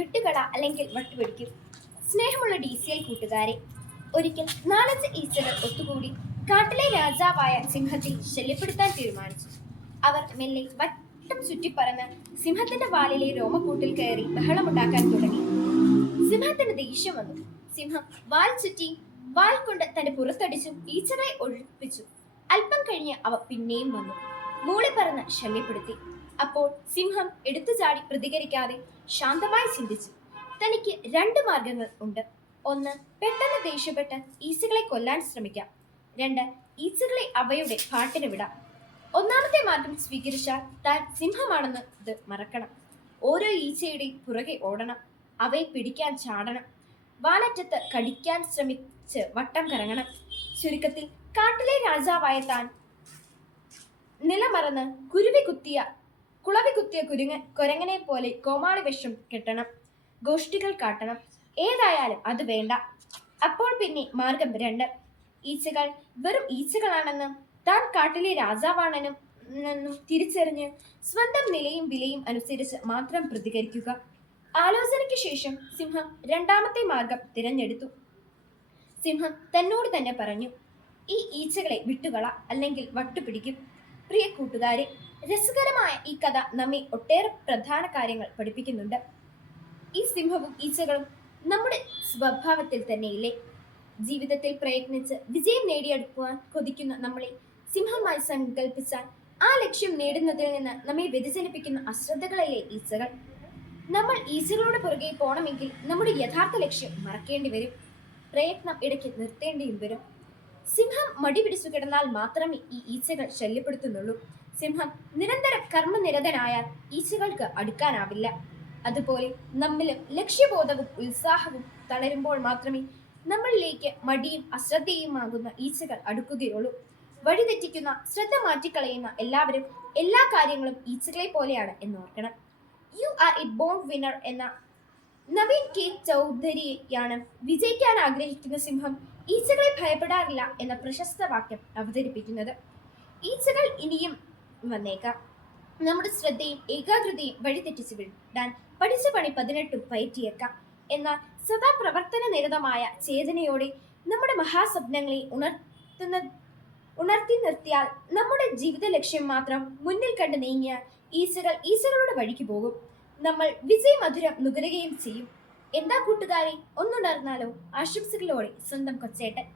വിട്ടുകള അല്ലെങ്കിൽ വട്ടുപിടിക്കും. സ്നേഹമുള്ള DCL കൂട്ടുകാരെ, ഒരിക്കൽ 4-5 ഈച്ചകൾ ഒത്തുകൂടി കാട്ടിലെ രാജാവായ സിംഹത്തെ ശല്യപ്പെടുത്താൻ തീരുമാനിച്ചു. അവർ മെല്ലെ വട്ടം ചുറ്റിപ്പറന്ന് സിംഹത്തിന്റെ വാലിലെ രോമക്കൂട്ടിൽ കയറി ബഹളമുണ്ടാക്കാൻ തുടങ്ങി. സിംഹത്തിന് ദേഷ്യം വന്നു. സിംഹം വാൽ ചുറ്റി വാൽ കൊണ്ട് തന്റെ പുറത്തടിച്ചും ഈച്ചകളെ ഒഴിപ്പിച്ചു. അല്പം കഴിഞ്ഞ് അവ പിന്നെയും വന്നു മൂളിപ്പറന്ന് ശല്യപ്പെടുത്തി. അപ്പോൾ സിംഹം എടുത്തുചാടി പ്രതികരിക്കാതെ ശാന്തമായി ചിന്തിച്ചു. തനിക്ക് 2 മാർഗങ്ങൾ ഉണ്ട്. 1, പെട്ടെന്ന് ദേഷ്യപ്പെട്ട് ഈച്ചകളെ കൊല്ലാൻ ശ്രമിക്കാം. 2, ഈച്ചകളെ അവയുടെ പാട്ടിന് വിടാം. ഒന്നാമത്തെ മാർഗം സ്വീകരിച്ചാൽ താൻ സിംഹമാണെന്ന് ഇത് മറക്കണം. ഓരോ ഈച്ചയുടെയും പുറകെ ഓടണം, അവയെ പിടിക്കാൻ ചാടണം, വാലറ്റത്ത് കടിക്കാൻ ശ്രമിച്ച് വട്ടം കറങ്ങണം. ചുരുക്കത്തിൽ കാട്ടിലെ രാജാവായ താൻ നിലമറന്ന് കുളവി കുത്തിയ കൊരങ്ങനെ പോലെ കോമാളി വേഷം കെട്ടണം, ഗോഷ്ഠികൾ കാട്ടണം. ഏതായാലും അത് വേണ്ട. അപ്പോൾ പിന്നെ മാർഗം 2, ഈച്ചകൾ വെറും ഈച്ചകളാണെന്നും താൻ കാട്ടിലെ രാജാവാണെന്നും തിരിച്ചറിഞ്ഞ് സ്വന്തം നിലയും വിലയും അനുസരിച്ച് മാത്രം പ്രതികരിക്കുക. ആലോചനയ്ക്ക് ശേഷം സിംഹം 2ാമത്തെ മാർഗം തിരഞ്ഞെടുത്തു. സിംഹം തന്നോട് തന്നെ പറഞ്ഞു, ഈ ഈച്ചകളെ വിട്ടുകള അല്ലെങ്കിൽ വട്ടുപിടിക്കും. പ്രിയ കൂട്ടുകാരെ, രസകരമായ ഈ കഥ നമ്മെ ഒട്ടേറെ പ്രധാന കാര്യങ്ങൾ പഠിപ്പിക്കുന്നുണ്ട്. ഈ സിംഹവും ഈച്ചകളും നമ്മുടെ സ്വഭാവത്തിൽ തന്നെയില്ലേ? ജീവിതത്തിൽ പ്രയത്നിച്ച് വിജയം നേടിയെടുക്കുവാൻ കൊതിക്കുന്ന നമ്മളെ സിംഹമായി സങ്കല്പിച്ചാൽ ആ ലക്ഷ്യം നേടുന്നതിൽ നിന്ന് നമ്മെ വ്യതിചലിപ്പിക്കുന്ന അശ്രദ്ധകളല്ലേ ഈച്ചകൾ? നമ്മൾ ഈച്ചകളുടെ പുറകെ പോകണമെങ്കിൽ നമ്മുടെ യഥാർത്ഥ ലക്ഷ്യം മറക്കേണ്ടി വരും. പ്രയത്നം ഇടയ്ക്ക് നിർത്തേണ്ടിയും വരും. സിംഹം മടി പിടിച്ചു കിടന്നാൽ മാത്രമേ ഈ ഈച്ചകൾ ശല്യപ്പെടുത്തുന്നുള്ളൂ. സിംഹം നിരന്തരം കർമ്മനിരതനായാൽ ഈച്ചകൾക്ക് അടുക്കാനാവില്ല. അതുപോലെ നമ്മിലും ലക്ഷ്യബോധവും ഉത്സാഹവും തളരുമ്പോൾ മാത്രമേ നമ്മളിലേക്ക് മടിയും അശ്രദ്ധയുമാകുന്ന ഈച്ചകൾ അടുക്കുകയുള്ളൂ. വഴിതെറ്റിക്കുന്ന, ശ്രദ്ധ മാറ്റിക്കളയുന്ന എല്ലാവരും എല്ലാ കാര്യങ്ങളും ഈച്ചകളെ പോലെയാണ് എന്നോർക്കണം. You are a born winner എന്ന നവീൻ കെ ചൗധരിയാണ് വിജയിക്കാൻ ആഗ്രഹിക്കുന്ന സിംഹം ഈച്ചകളെ ഭയപ്പെടാറില്ല എന്ന പ്രശസ്ത വാക്യം അവതരിപ്പിക്കുന്നത്. ഈച്ചകൾ ഇനിയും വന്നേക്കാം. നമ്മുടെ ശ്രദ്ധയും ഏകാഗ്രതയും വഴിതെറ്റിച്ചു വിടാൻ പഠിച്ച പണി 18 പയറ്റിയേക്കാം. എന്നാൽ സദാ പ്രവർത്തന നിരതമായ ചേതനയോടെ നമ്മുടെ മഹാസ്വപ്നങ്ങളെ ഉണർത്തി നിർത്തിയാൽ, നമ്മുടെ ജീവിത ലക്ഷ്യം മാത്രം മുന്നിൽ കണ്ട് നീങ്ങിയാൽ ഈച്ചകളുടെ വഴിക്ക് പോകും. നമ്മൾ വിജയമധുരം നുകരുകയും ചെയ്യും. എന്താ കൂട്ടുകാരെ, ഒന്നുണർന്നാലോ? ആശംസകളോടെ സ്വന്തം കൊച്ചേട്ടൻ.